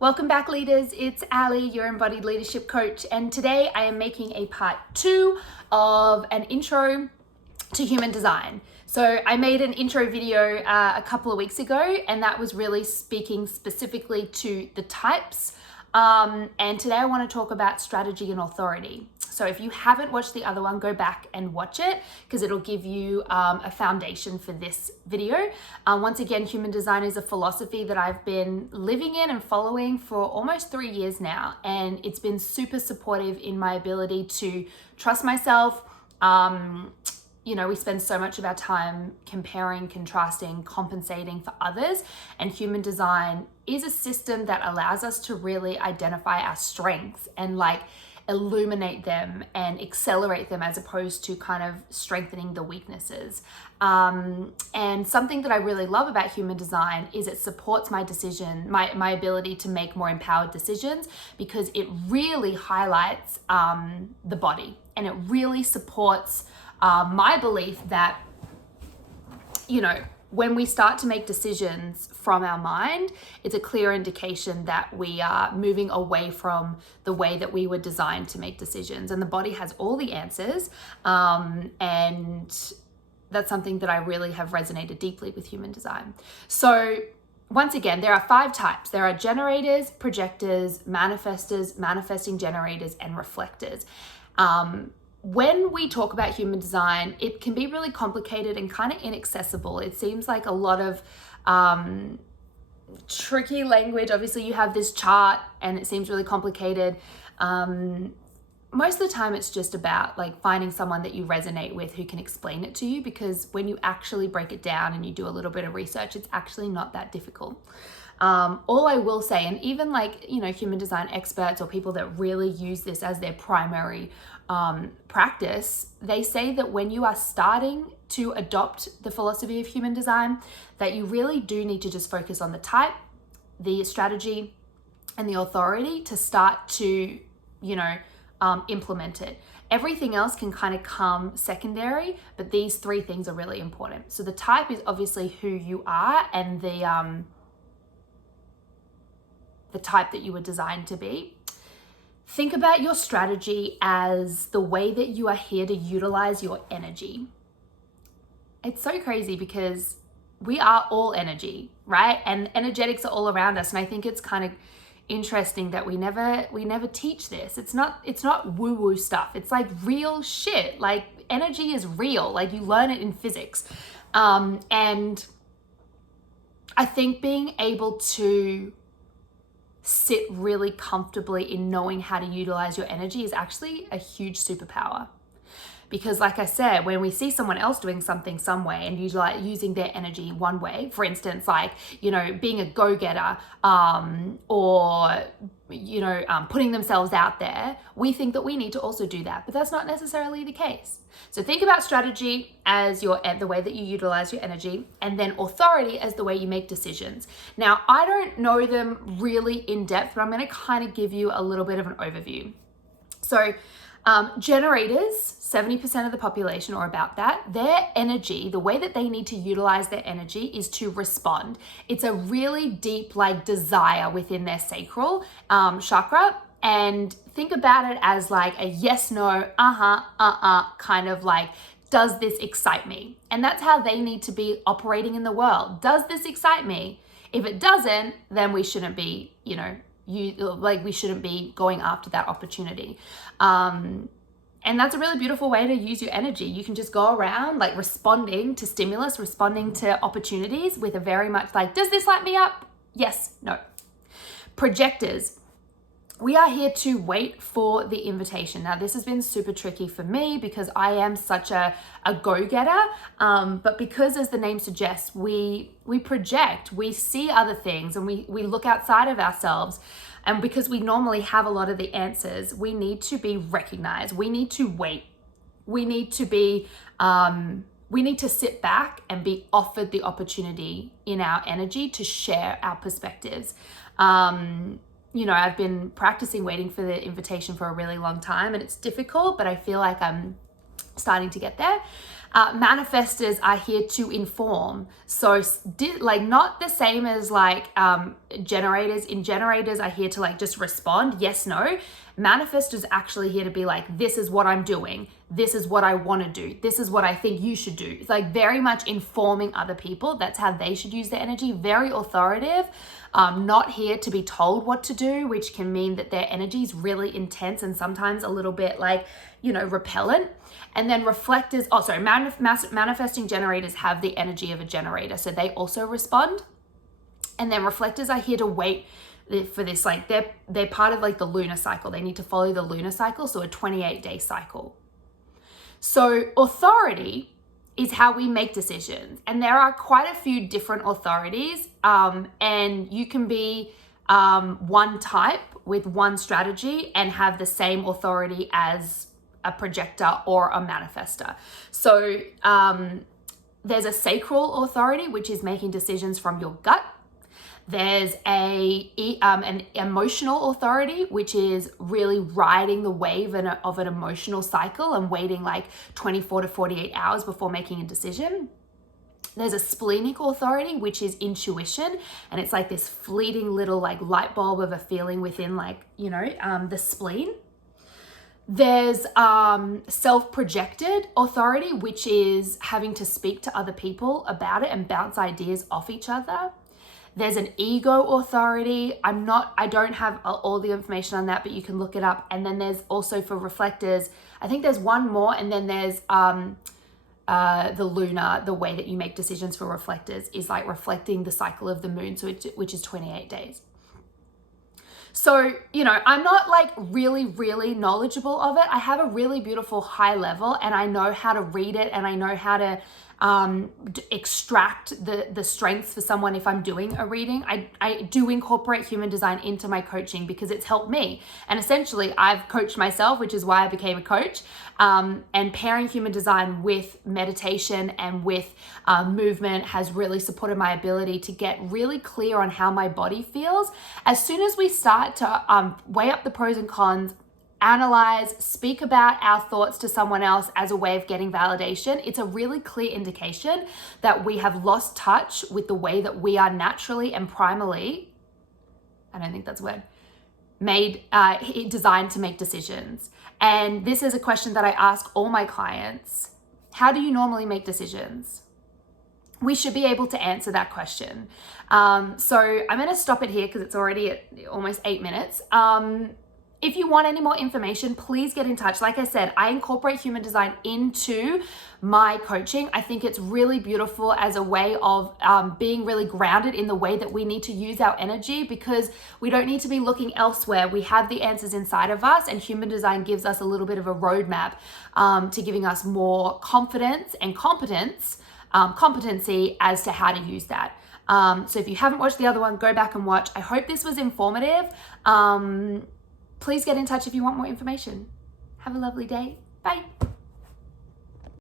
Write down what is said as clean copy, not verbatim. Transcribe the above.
Welcome back, leaders. It's Ali, your embodied leadership coach, and today I am making a part 2 of an intro to human design. So I made an intro video a couple of weeks ago, and that was really speaking specifically to the types. And today I want to talk about strategy and authority. So if you haven't watched the other one, go back and watch it because it'll give you a foundation for this video. Once again, human design is a philosophy that I've been living in and following for almost 3 years now. And it's been super supportive in my ability to trust myself. We spend so much of our time comparing, contrasting, compensating for others, and human design is a system that allows us to really identify our strengths and illuminate them and accelerate them as opposed to kind of strengthening the weaknesses. And something that I really love about human design is it supports my decision, my ability to make more empowered decisions, because it really highlights the body, and it really supports my belief that, when we start to make decisions from our mind, it's a clear indication that we are moving away from the way that we were designed to make decisions. And the body has all the answers. And that's something that I really have resonated deeply with human design. So once again, there are 5 types. There are generators, projectors, manifestors, manifesting generators, and reflectors. When we talk about human design, it can be really complicated and kind of inaccessible. It seems like a lot of tricky language. Obviously, you have this chart and it seems really complicated. Most of the time, it's just about finding someone that you resonate with who can explain it to you, because when you actually break it down and you do a little bit of research, it's actually not that difficult. All I will say, and even human design experts or people that really use this as their primary practice, they say that when you are starting to adopt the philosophy of human design, that you really do need to just focus on the type, the strategy, and the authority to start to, implement it. Everything else can kind of come secondary, but these 3 things are really important. So the type is obviously who you are and the type that you were designed to be. Think about your strategy as the way that you are here to utilize your energy. It's so crazy because we are all energy, right? And energetics are all around us. And I think it's kind of interesting that we never teach this. It's not woo-woo stuff. It's real shit. Energy is real. You learn it in physics. And I think being able to sit really comfortably in knowing how to utilize your energy is actually a huge superpower. Because like I said, when we see someone else doing something some way and using their energy one way, for instance, being a go-getter or putting themselves out there, we think that we need to also do that, but that's not necessarily the case. So think about strategy as the way that you utilize your energy, and then authority as the way you make decisions. Now, I don't know them really in depth, but I'm going to kind of give you a little bit of an overview. So generators, 70% of the population or about that, their energy, the way that they need to utilize their energy is to respond. It's a really deep desire within their sacral chakra. And think about it as a yes, no, kind of does this excite me? And that's how they need to be operating in the world. Does this excite me? If it doesn't, then we shouldn't be, we shouldn't be going after that opportunity. And that's a really beautiful way to use your energy. You can just go around responding to stimulus, responding to opportunities with a very much does this light me up? Yes, no. Projectors. We are here to wait for the invitation. Now, this has been super tricky for me because I am such a go-getter, but because, as the name suggests, we project, we see other things, and we look outside of ourselves. And because we normally have a lot of the answers, we need to be recognized. We need to wait. We need to be, we need to sit back and be offered the opportunity in our energy to share our perspectives. I've been practicing waiting for the invitation for a really long time, and it's difficult, but I feel like I'm starting to get there. Manifestors are here to inform. So like not the same as like generators. In generators are here to like just respond, yes, no. Manifestors actually here to be like, this is what I'm doing. This is what I want to do. This is what I think you should do. It's like very much informing other people. That's how they should use their energy. Very authoritative. Not here to be told what to do, which can mean that their energy is really intense and sometimes a little bit like, you know, repellent. And then reflectors, manifesting generators have the energy of a generator. So they also respond. And then reflectors are here to wait for this, like they're part of like the lunar cycle. They need to follow the lunar cycle, so a 28-day cycle. So authority is how we make decisions, and there are quite a few different authorities, and you can be one type with one strategy and have the same authority as a projector or a manifester. So there's a sacral authority, which is making decisions from your gut. There's an emotional authority, which is really riding the wave of an emotional cycle and waiting like 24 to 48 hours before making a decision. There's a splenic authority, which is intuition. And it's like this fleeting little like light bulb of a feeling within like, you know, the spleen. There's self-projected authority, which is having to speak to other people about it and bounce ideas off each other. There's an ego authority. I don't have all the information on that, but you can look it up. And then there's also for reflectors, I think there's one more, and then there's the lunar, the way that you make decisions for reflectors is like reflecting the cycle of the moon, so which is 28 days. So, you know, I'm not like really knowledgeable of it. I have a really beautiful high level, and I know how to read it, and I know how to extract the strengths for someone if I'm doing a reading. I do incorporate human design into my coaching because it's helped me. And essentially I've coached myself, which is why I became a coach. And pairing human design with meditation and with movement has really supported my ability to get really clear on how my body feels. As soon as we start to weigh up the pros and cons, analyze, speak about our thoughts to someone else as a way of getting validation, it's a really clear indication that we have lost touch with the way that we are naturally and primally, I don't think that's a word, designed to make decisions. And this is a question that I ask all my clients. How do you normally make decisions? We should be able to answer that question. So I'm going to stop it here because it's already at almost 8 minutes. If you want any more information, please get in touch. Like I said, I incorporate human design into my coaching. I think it's really beautiful as a way of being really grounded in the way that we need to use our energy, because we don't need to be looking elsewhere. We have the answers inside of us, and human design gives us a little bit of a roadmap to giving us more confidence and competency as to how to use that. So if you haven't watched the other one, go back and watch. I hope this was informative. Please get in touch if you want more information. Have a lovely day. Bye.